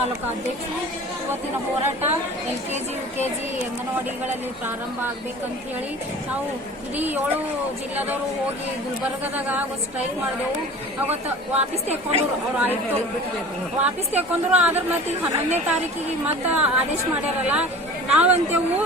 ತಾಲೂಕು ಅಧ್ಯಕ್ಷರು. ಇವತ್ತಿನ ಹೋರಾಟ LKG UKG ಅಂಗನವಾಡಿಗಳಲ್ಲಿ ಪ್ರಾರಂಭ ಆಗಬೇಕಂತ ಹೇಳಿ ನಾವು ಇಡೀ 7 ಜಿಲ್ಲಾದವರು ಹೋಗಿ ಗುಲ್ಬರ್ಗದಾಗ ಸ್ಟ್ರೈಕ್ ಮಾಡಿದೆವು. ಅವತ್ತು ವಾಪಸ್ ತೆಕ್ಕೊಂಡ್ರು, ಅವ್ರು ಆಯ್ತು ವಾಪಸ್ ತೆಕ್ಕೊಂಡ್ರು. ಆದ್ರೆ ಮತ್ತೆ 11ನೇ ತಾರೀಕಿಗೆ ಮತ್ತೆ ಆದೇಶ ಮಾಡ್ಯಾರಲ್ಲ. ನಾವಂತೇವು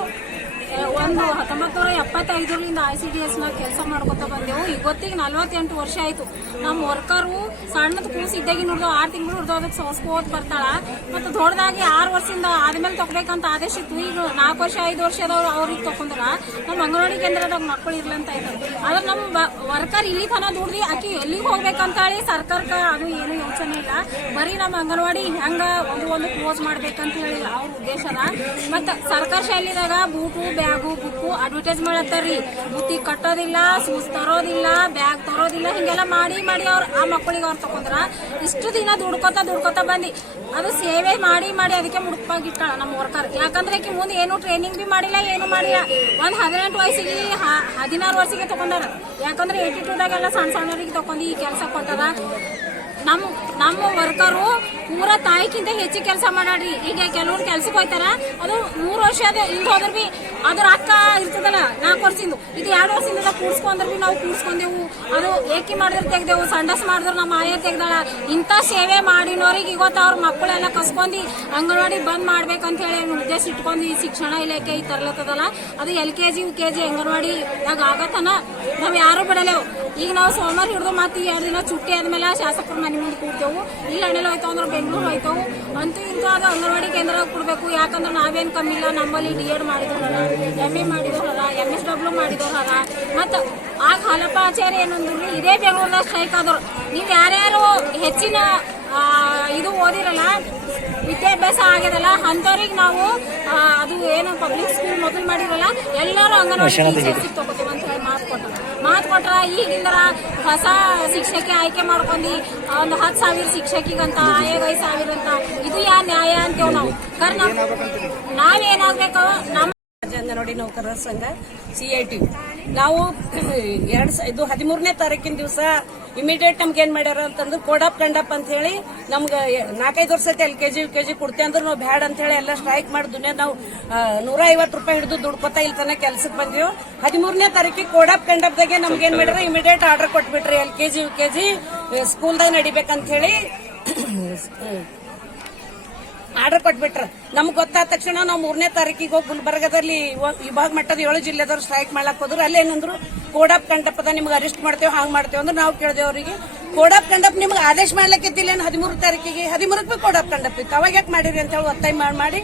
1975ರಿಂದ ICDS ಕೆಲಸ ಮಾಡ್ಕೊತ ಬಂದೆವು. ಇವತ್ತಿಗೆ 48 ವರ್ಷ ಆಯ್ತು. ನಮ್ಮ ವರ್ಕರು ಸಣ್ಣದ ಕೂಸಿ ಇದ್ದಾಗಿ ನೋಡಿದೆವು, 6 ತಿಂಗಳು ಹಿಡಿದು ಅದಕ್ಕೆ ಸೋಸ್ಕೋದ್ ಬರ್ತಾಳ. ಮತ್ತೆ ದೊಡ್ಡದಾಗಿ 6 ವರ್ಷದಿಂದ ಆದ್ಮೇಲೆ ತಗೋಬೇಕಂತ ಆದೇಶ ಇತ್ತು. ಈಗ 4 ವರ್ಷ 5 ವರ್ಷದವ್ರು ಅವ್ರಿಗೆ ತಕೊಂಡ್ರ ನಮ್ಮ ಅಂಗನವಾಡಿ ಕೇಂದ್ರದಾಗ ಮಕ್ಕಳು ಇರ್ಲಂತ ಇದ್ದಾರೆ. ಆದ್ರೆ ನಮ್ಮ ವರ್ಕರ್ ಇಲ್ಲಿ ತನ ದುಡ್ದು ಆಕಿ ಎಲ್ಲಿಗೆ ಹೋಗ್ಬೇಕಂತ ಹೇಳಿ ಸರ್ಕಾರಕ್ಕೆ ಅದು ಏನು ಯೋಚನೆ ಇಲ್ಲ. ಬರೀ ನಮ್ಮ ಅಂಗನವಾಡಿ ಹೆಂಗ ಒಂದು ಕ್ಲೋಸ್ ಮಾಡ್ಬೇಕಂತ ಹೇಳಿಲ್ಲ ಅವ್ರ ಉದ್ದೇಶದ. ಮತ್ತ ಸರ್ಕಾರ ಶೈಲಿದಾಗ ಬೂಟು ಬ್ಯಾಗು ಬುಕ್ಕು ಅಡ್ವರ್ಟೈಸ್ ಮಾಡತ್ತಾರ್ರಿ. ಬುತ್ತಿ ಕಟ್ಟೋದಿಲ್ಲ, ಶೂಸ್ ತರೋದಿಲ್ಲ, ಬ್ಯಾಗ್ ತರೋದಿಲ್ಲ, ಹಿಂಗೆಲ್ಲ ಮಾಡಿ ಅವ್ರು ಆ ಮಕ್ಕಳಿಗೆ ಅವ್ರು ತಕೊಂಡ್ರ. ಇಷ್ಟು ದಿನ ದುಡ್ಕೋತ ಬಂದಿ ಅದು ಸೇವೆ ಮಾಡಿ ಅದಕ್ಕೆ ಮುಡುಪಾಗಿಟ್ಟಾಳ ನಮ್ಮ ವರ್ಕರ್. ಯಾಕಂದ್ರೆ ಆಕಿ ಮುಂದೆ ಏನು ಟ್ರೈನಿಂಗ್ ಬಿ ಮಾಡಿಲ್ಲ, ಏನು ಮಾಡಿಲ್ಲ. 18 ವಯಸ್ಸಿಗೆ 16 ವರ್ಷಕ್ಕೆ ತಕೊಂಡಾರ. ಯಾಕಂದ್ರೆ 82ದಾಗೆಲ್ಲ ಸಣ್ಣವರಿಗೆ ತಕೊಂಡಿ ಈ ಕೆಲಸ ಕೊಟ್ಟದ. ನಮ್ಮ ವರ್ಕರು ಪೂರ ತಾಯಿಗಿಂತ ಹೆಚ್ಚಿಗೆ ಕೆಲಸ ಮಾಡ್ರಿ. ಈಗ ಕೆಲವ್ರು ಕೆಲ್ಸಕ್ಕೆ ಹೋಯ್ತಾರ, ಅದು 3 ವರ್ಷ ಹಿಂಗ್ ಹೋದ್ರ ಬಿ ಅದ್ರ ಅಕ್ಕ ಇರ್ತದಲ್ಲ 4 ವರ್ಷದಿಂದ, ಇದು 2 ವರ್ಷದಿಂದ ಕೂಡ್ಸ್ಕೊಂಡ್ರ ಬಿ ನಾವು ಕೂಡ್ಸ್ಕೊಂಡೆವು. ಅದು ಏಕಿ ಮಾಡಿದ್ರೆ ತೆಗ್ದೆವು, ಸಂಡಸ್ ಮಾಡಿದ್ರು ನಮ್ಮ ಆಯ ತೆಗ್ದಾಳ. ಇಂಥ ಸೇವೆ ಮಾಡಿನವ್ರಿಗೆ ಇವತ್ತು ಅವ್ರ ಮಕ್ಕಳೆಲ್ಲ ಕಸ್ಕೊಂಡಿ ಅಂಗನವಾಡಿ ಬಂದ್ ಮಾಡ್ಬೇಕಂತ ಹೇಳಿ ಉದ್ದೇಶ ಇಟ್ಕೊಂಡು ಈ ಶಿಕ್ಷಣ ಇಲಾಖೆ ಈ ತರ್ಲತ್ತದಲ್ಲ, ಅದು LKG UKG ಅಂಗನವಾಡಿ ಆಗತ್ತನ ನಾವ್ ಯಾರು ಬಿಡಲೇವು. ಈಗ ನಾವು ಸೋಮವಾರ ಹಿಡಿದು ಮತ್ತೆ 2 ದಿನ ಚುಟ್ಟಿ ಆದ್ಮೇಲೆ ಶಾಸಕರ ಮನೆ ಮುಂದೆ ಕೂಡ್ತೇವು. ಇಲ್ಲ ಹಣ್ಣೆಲ್ಲ ಹೋಯ್ತಾವ ಅಂದ್ರೆ ಬೆಂಗಳೂರು ಹೋಯ್ತಾವು. ಅಂತೂ ಇಂತೂ ಅದು ಅಂಗನವಾಡಿ ಕೇಂದ್ರ ಕೊಡ್ಬೇಕು. ಯಾಕಂದ್ರೆ ನಾವೇನ್ ಕಮ್ಮಿ ಇಲ್ಲ, ನಮ್ಮಲ್ಲಿ DED ಮಾಡಿದವರಲ್ಲ, MA ಮಾಡಿದವರಲ್ಲ, MSW ಮಾಡಿದವರಲ್ಲ. ಮತ್ತ ಆಗ ಹಾಲಪ್ಪ ಆಚಾರ್ಯ ಏನಂದ್ರು, ಇದೇ ಬೆಂಗಳೂರದಾಗ ಸ್ಟ್ರೈಕ್ ಆದವ್ರು. ನೀವ್ ಯಾರ್ಯಾರು ಹೆಚ್ಚಿನ ಇದು ಓದಿರಲ್ಲ, ವಿದ್ಯಾಭ್ಯಾಸ ಆಗ್ಯದಲ್ಲ ಅಂತವ್ರಿಗೆ ನಾವು ಅದು ಏನು ಪಬ್ಲಿಕ್ ಸ್ಕೂಲ್ ಮೊದಲು ಮಾಡಿರಲ್ಲ ಎಲ್ಲರೂ ಅಂಗನವಾಡಿ ತಗೋತೀವಿ ಅಂತ ಹೇಳಿ ಮಾತು ಕೊಟ್ರ. ಈಗಿಂದ ಹೊಸ ಶಿಕ್ಷಕಿ ಆಯ್ಕೆ ಮಾಡ್ಕೊಂಡು ಒಂದು 10,000 ಶಿಕ್ಷಕಿಗಂತ 5,000 ಅಂತ, ಇದು ಯಾ ನ್ಯಾಯ ಅಂತೇವ್ ನಾವು. ಕಾರಣ ನಾವೇನಾಗ್ಬೇಕು, ನಮ್ಮ ಅಂಗನವಾಡಿ ನೌಕರರ ಸಂಘ CIT ನಾವು 13ನೇ ತಾರೀಕಿನ ದಿವಸ ಇಮಿಡಿಯೇಟ್ ನಮ್ಗೆ ಏನ್ ಮಾಡ್ಯಾರ ಅಂತಂದ್ರೆ ಕೋಡ್ ಆಫ್ ಕಂಡಕ್ಟ್ ಅಂತ ಹೇಳಿ ನಮ್ಗೆ 4-5 ವರ್ಷ LKG UKG ಕೊಡ್ತೇವೆ ಅಂದ್ರೆ ನಾವು ಬ್ಯಾಡ್ ಅಂತ ಹೇಳಿ ಎಲ್ಲ ಸ್ಟ್ರೈಕ್ ಮಾಡಿ ದುನಿಯಾ ನಾವು 150 ರೂಪಾಯಿ ಹಿಡಿದು ದುಡ್ಕೋತಾ ಇಲ್ತಾನೆ ಕೆಲ್ಸಕ್ಕೆ ಬಂದಿವಿ. 13ನೇ ತಾರೀಕಿಗೆ ಕೋಡ್ ಆಫ್ ಕಂಡಕ್ಟ್ ದಾಗೆ ನಮ್ಗೆ ಏನ್ ಮಾಡ್ಯಾರ, ಇಮಿಡಿಯೇಟ್ ಆರ್ಡರ್ ಕೊಟ್ಬಿಟ್ರಿ LKG UKG ಸ್ಕೂಲ್ದಾಗ ನಡಿಬೇಕಂತ ಹೇಳಿ ಆರ್ಡರ್ ಕೊಟ್ಬಿಟ್ರ. ನಮ್ಗೆ ಗೊತ್ತಾದ ತಕ್ಷಣ ನಾವು 3ನೇ ತಾರೀಕಿಗೆ ಹೋಗಿ ಗುಲ್ಬರ್ಗದಲ್ಲಿ ವಿಭಾಗ ಮಟ್ಟದ 7 ಜಿಲ್ಲೆದವ್ರು ಸ್ಟ್ರೈಕ್ ಮಾಡ್ಲಾಕ್ ಹೋದ್ರು. ಅಲ್ಲೇನಂದ್ರು ಕೋಡ್ ಆಫ್ ಕಂಡಕ್ಟ್ ನಿಮ್ಗೆ ಅರೆಸ್ಟ್ ಮಾಡ್ತೇವೆ, ಹಾಂಗ್ ಮಾಡ್ತೇವೆ ಅಂದ್ರೆ ನಾವು ಕೇಳಿದೆವು ಅವರಿಗೆ, ಕೋಡ್ ಆಫ್ ಕಂಡಕ್ಟ್ ನಿಮ್ಗೆ ಆದೇಶ ಮಾಡ್ಲಿಕ್ಕಿದ್ದಿಲ್ಲ 13 ತಾರೀಕಿಗೆ, 13ಕ್ಕೆ ಕೋಡ್ ಆಫ್ ಕಂಡಕ್ಟ್ ಇತ್ತು, ಅವಾಗ ಯಾಕೆ ಮಾಡಿರಿ ಅಂತ ಹೇಳಿ ಒತ್ತಾಯ ಮಾಡಿ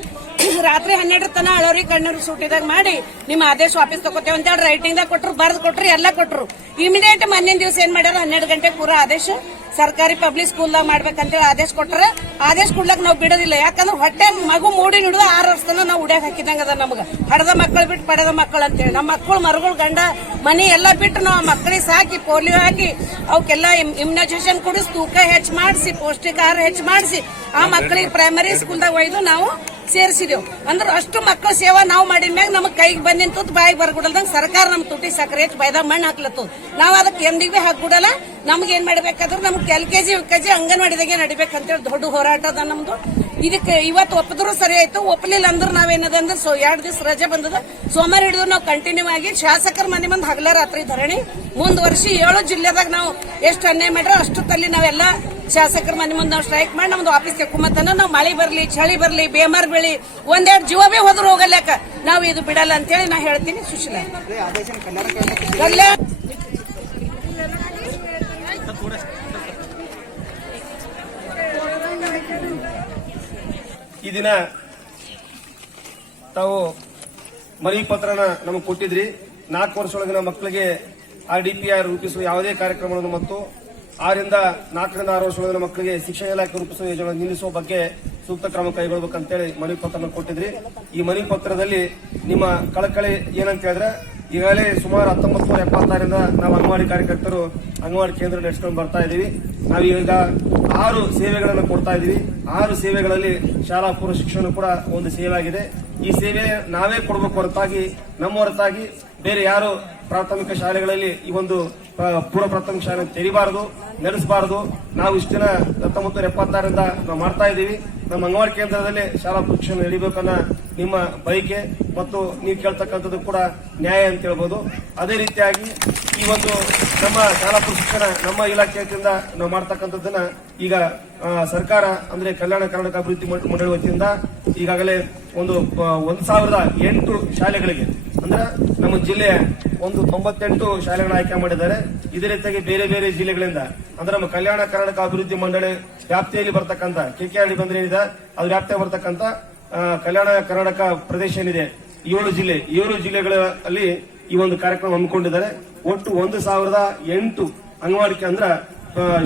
ರಾತ್ರಿ 12 ತನ ಅಳೋರಿ ಕಣ್ಣೂರು ಸೂಟಿದಾಗ ಮಾಡಿ ನಿಮ್ಮ ಆದೇಶ ವಾಪಸ್ ತಗೋತೇವೆ ಅಂತ ಹೇಳಿ ರೈಟಿಂಗ್ ದಾಗ ಕೊಟ್ರು, ಬರ್ದು ಕೊಟ್ರು, ಎಲ್ಲ ಕೊಟ್ರು. ಇಮಿಡಿಯೇಟ್ ಮೊನ್ನೆ ದಿವಸ ಏನ್ ಮಾಡ್ಯಾರ, 12 ಗಂಟೆ ಪೂರ ಆದೇಶ ಸರ್ಕಾರಿ ಪಬ್ಲಿಕ್ ಸ್ಕೂಲ್ದಾಗ ಮಾಡ್ಬೇಕಂತೇಳಿ ಆದೇಶ ಕೊಟ್ರ. ಆದೇಶ ಕೊಡ್ಲಕ್ ನಾವು ಬಿಡೋದಿಲ್ಲ. ಯಾಕಂದ್ರೆ ಹೊಟ್ಟೆ ಮಗು ಮೂಡಿ ಹಿಡಿದು 6 ವರ್ಷದನ್ನ ನಾವು ಉಡ್ಯಾಕ್ ಹಾಕಿದಂಗ ಅದ ನಮ್ಗ. ಹಡದ ಮಕ್ಕಳು ಬಿಟ್ಟು ಪಡೆದ ಮಕ್ಕಳು ಅಂತೇಳಿ ನಮ್ಮ ಮಕ್ಕಳು ಮರುಗಳು ಗಂಡ ಮನಿ ಎಲ್ಲ ಬಿಟ್ಟು ನಾವು ಮಕ್ಕಳಿಗೆ ಸಾಕಿ ಪೋಲಿಯೋ ಹಾಕಿ ಅವಕ್ಕೆಲ್ಲ ಇಮ್ಯುನೈಸೇಷನ್ ಕೊಡಿಸಿ ತೂಕ ಹೆಚ್ಚು ಮಾಡಿಸಿ ಪೌಷ್ಟಿಕ ಆಹಾರ ಹೆಚ್ಚು ಮಾಡಿಸಿ ಆ ಮಕ್ಕಳಿಗೆ ಪ್ರೈಮರಿ ಸ್ಕೂಲ್ದಾಗ ಒಯ್ದು ನಾವು ಸೇರಿಸಿದೆವು. ಅಂದ್ರೆ ಅಷ್ಟು ಮಕ್ಕಳ ಸೇವಾ ನಾವು ಮಾಡಿದ ಮ್ಯಾಗ ನಮಗ್ ಕೈಗೆ ಬಂದ್ ನಿಂತು ಬಾಯಿಗೆ ಬರ್ಗುಡಲ್ದಂಗ ಸರ್ಕಾರ ನಮ್ ತುಟಿ ಸಕ್ಕರೆ ಹೆಚ್ಚು ಬೈದಾಗ ಮಣ್ಣು ಹಾಕ್ಲತ್ತು. ನಾವ್ ಅದಕ್ಕೆ ಎಂದಿಗೂ ಹಾಕ್ಬಿಡಲ್ಲ. ನಮ್ಗೆ ಏನ್ ಮಾಡ್ಬೇಕಾದ್ರೆ ನಮ್ಗೆ LKG UKG ಅಂಗನವಾಡಿದಾಗೆ ನಡಿಬೇಕಂತೇಳಿ ದೊಡ್ಡ ಹೋರಾಟ ಅದ ನಮ್ದು. ಇದಕ್ಕೆ ಇವತ್ತು ಒಪ್ಪಿದ್ರು ಸರಿ ಆಯ್ತು, ಒಪ್ಪಲಿಲ್ಲ ಅಂದ್ರೆ ನಾವೇನದ ಅಂದ್ರೆ 2 ದಿವಸ ರಜೆ ಬಂದದ. ಸೋಮವಾರ ಹಿಡಿದು ನಾವು ಕಂಟಿನ್ಯೂ ಆಗಿ ಶಾಸಕರ ಮನೆ ಮುಂದೆ ಹಗಲ ರಾತ್ರಿ ಧರಣಿ ಮುಂದುವರ್ಸಿ 7 ಜಿಲ್ಲೆದಾಗ ನಾವು ಎಷ್ಟು ಅನ್ಯಾಯ ಮಾಡ್ರ ಅಷ್ಟು ತಲ್ಲಿ ನಾವೆಲ್ಲ ಶಾಸಕರ ಮನೆ ಮುಂದೆ ನಾವು ಸ್ಟ್ರೈಕ್ ಮಾಡಿ ನಮ್ದು ಆಫೀಸ್ ತೆಕ್ಕೊಂಬತ್ತನ ನಾವು ಮಳೆ ಬರ್ಲಿ ಚಳಿ ಬರ್ಲಿ ಬೇಮಾರ್ ಬೆಳಿ 1-2 ಜೀವ ಬಿ ಹೋದ್ರು ಹೋಗಲ್ಯಾಕ ನಾವು ಇದು ಬಿಡಲ್ಲ ಅಂತೇಳಿ ನಾ ಹೇಳ್ತೀನಿ. ಸುಶೀಲಾ ಈ ದಿನ ತಾವು ಮನವಿ ಪತ್ರನ ನಮಗೆ ಕೊಟ್ಟಿದ್ರಿ. 4 ವರ್ಷದೊಳಗಿನ ಮಕ್ಕಳಿಗೆ RDPI ರೂಪಿಸುವ ಯಾವುದೇ ಕಾರ್ಯಕ್ರಮಗಳನ್ನು ಮತ್ತು 6ರಿಂದ 6 ವರ್ಷದೊಳಗಿನ ಮಕ್ಕಳಿಗೆ ಶಿಕ್ಷಣ ಇಲಾಖೆ ರೂಪಿಸುವ ಯೋಜನೆ ನಿಲ್ಲಿಸುವ ಬಗ್ಗೆ ಸೂಕ್ತ ಕ್ರಮ ಕೈಗೊಳ್ಳಬೇಕಂತೇಳಿ ಮನವಿ ಪತ್ರ ಕೊಟ್ಟಿದ್ರಿ. ಈ ಮನವಿ ಪತ್ರದಲ್ಲಿ ನಿಮ್ಮ ಕಳಕಳಿ ಏನಂತ ಹೇಳಿದ್ರೆ, ಈಗಾಗಲೇ ಸುಮಾರು 1976ರಿಂದ ನಾವು ಅಂಗನವಾಡಿ ಕಾರ್ಯಕರ್ತರು ಅಂಗನವಾಡಿ ಕೇಂದ್ರ ನಡೆಸ್ಕೊಂಡು ಬರ್ತಾ ಇದೀವಿ. ನಾವೀಗ 6 ಸೇವೆಗಳನ್ನು ಕೊಡ್ತಾ ಇದೀವಿ. 6 ಸೇವೆಗಳಲ್ಲಿ ಶಾಲಾ ಪೂರ್ವ ಶಿಕ್ಷಣ ಕೂಡ ಒಂದು ಸೇವೆ ಆಗಿದೆ. ಈ ಸೇವೆ ನಾವೇ ಕೊಡಬೇಕು ಹೊರತಾಗಿ ನಮ್ಮ ಹೊರತಾಗಿ ಬೇರೆ ಯಾರು ಪ್ರಾಥಮಿಕ ಶಾಲೆಗಳಲ್ಲಿ ಈ ಒಂದು ಪೂರ್ವ ಪ್ರಾಥಮಿಕ ಶಾಲೆ ತೆರಿಬಾರದು, ನಡೆಸಬಾರದು. ನಾವು ಇಷ್ಟು ದಿನ 1976ರಿಂದ ನಾವು ಮಾಡ್ತಾ ಇದ್ದೀವಿ. ನಮ್ಮ ಅಂಗನವಾಡಿ ಕೇಂದ್ರದಲ್ಲಿ ಶಾಲಾ ಶಿಕ್ಷಣ ನಡೀಬೇಕನ್ನ ನಿಮ್ಮ ಬಯಕೆ ಮತ್ತು ನೀವು ಕೇಳ್ತಕ್ಕಂಥದ್ದು ಕೂಡ ನ್ಯಾಯ ಅಂತ ಹೇಳ್ಬೋದು. ಅದೇ ರೀತಿಯಾಗಿ ಈ ಒಂದು ನಮ್ಮ ಶಾಲಾ ಶಿಕ್ಷಣ ನಮ್ಮ ಇಲಾಖೆಯಿಂದ ನಾವು ಮಾಡ್ತಕ್ಕಂಥದ್ದನ್ನ ಈಗ ಸರ್ಕಾರ ಅಂದ್ರೆ ಕಲ್ಯಾಣ ಕರ್ನಾಟಕ ಅಭಿವೃದ್ಧಿ ಮಂಡಳಿ ವತಿಯಿಂದ ಈಗಾಗಲೇ ಒಂದು 1008 ಶಾಲೆಗಳಿಗೆ ಅಂದ್ರೆ ನಮ್ಮ ಜಿಲ್ಲೆಯ 98 ಶಾಲೆಗಳ ಆಯ್ಕೆ ಮಾಡಿದ್ದಾರೆ. ಇದೇ ರೀತಿಯಾಗಿ ಬೇರೆ ಬೇರೆ ಜಿಲ್ಲೆಗಳಿಂದ ಅಂದ್ರೆ ನಮ್ಮ ಕಲ್ಯಾಣ ಕರ್ನಾಟಕ ಅಭಿವೃದ್ಧಿ ಮಂಡಳಿ ವ್ಯಾಪ್ತಿಯಲ್ಲಿ ಬರ್ತಕ್ಕಂಥ KKRD ಬಂದ್ರೆ ಏನಿದೆ ಅದು ವ್ಯಾಪ್ತಿಯಾಗಿ ಬರ್ತಕ್ಕಂಥ ಕಲ್ಯಾಣ ಕರ್ನಾಟಕ ಪ್ರದೇಶ ಏನಿದೆ 7 ಜಿಲ್ಲೆಗಳಲ್ಲಿ ಈ ಒಂದು ಕಾರ್ಯಕ್ರಮ ಹಮ್ಮಿಕೊಂಡಿದ್ದಾರೆ. ಒಟ್ಟು 1008 ಅಂಗನವಾಡಿ ಕೇಂದ್ರ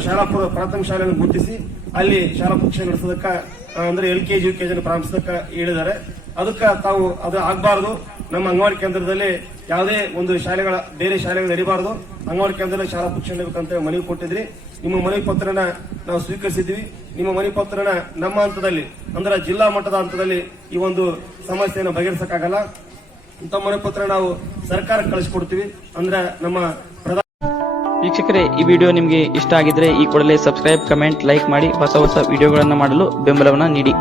ಶಾಲಾ ಪ್ರಾಥಮಿಕ ಶಾಲೆಯನ್ನು ಗುರುತಿಸಿ ಅಲ್ಲಿ ಶಾಲಾ ಶಿಕ್ಷಣ ನಡೆಸೋದಕ್ಕ ಅಂದ್ರೆ LKG UKG ಪ್ರಾರಂಭಿಸೋದಕ್ಕ ಹೇಳಿದ್ದಾರೆ. ಅದಕ್ಕೆ ತಾವು ಅದು ಆಗಬಾರದು. ನಮ್ಮ ಅಂಗನವಾಡಿ ಕೇಂದ್ರದಲ್ಲಿ ಯಾವುದೇ ಒಂದು ಬೇರೆ ಶಾಲೆಗಳು ನಡೀಬಾರದು. ಅಂಗನವಾಡಿ ಕೇಂದ್ರದಲ್ಲಿ ಶಾಲಾ ಶಿಕ್ಷಣ ನಡೀಬೇಕಂತ ಮನವಿ ಕೊಟ್ಟಿದ್ರಿ. ನಿಮ್ಮ ಮನವಿ ಪತ್ರನ ನಾವು ಸ್ವೀಕರಿಸಿದ್ವಿ. ನಿಮ್ಮ ಮನವಿ ಪತ್ರನ ನಮ್ಮ ಹಂತದಲ್ಲಿ ಅಂದ್ರೆ ಜಿಲ್ಲಾ ಮಟ್ಟದ ಹಂತದಲ್ಲಿ ಈ ಒಂದು ಸಮಸ್ಯೆಯನ್ನು ಬಗೆಹರಿಸಕ್ಕಾಗಲ್ಲ. ಇಂಥ ಮನವಿ ಪತ್ರ ನಾವು ಸರ್ಕಾರಕ್ಕೆ ಕಳಿಸ್ಕೊಡ್ತೀವಿ. ಅಂದ್ರೆ ನಮ್ಮ ವೀಕ್ಷಕರೇ, ಈ ವಿಡಿಯೋ ನಿಮಗೆ ಇಷ್ಟ ಆಗಿದ್ರೆ ಈ ಕೂಡಲೇ ಸಬ್ಸ್ಕ್ರೈಬ್, ಕಮೆಂಟ್, ಲೈಕ್ ಮಾಡಿ ಹೊಸ ವಿಡಿಯೋಗಳನ್ನು ಮಾಡಲು ಬೆಂಬಲವನ್ನು ನೀಡಿ.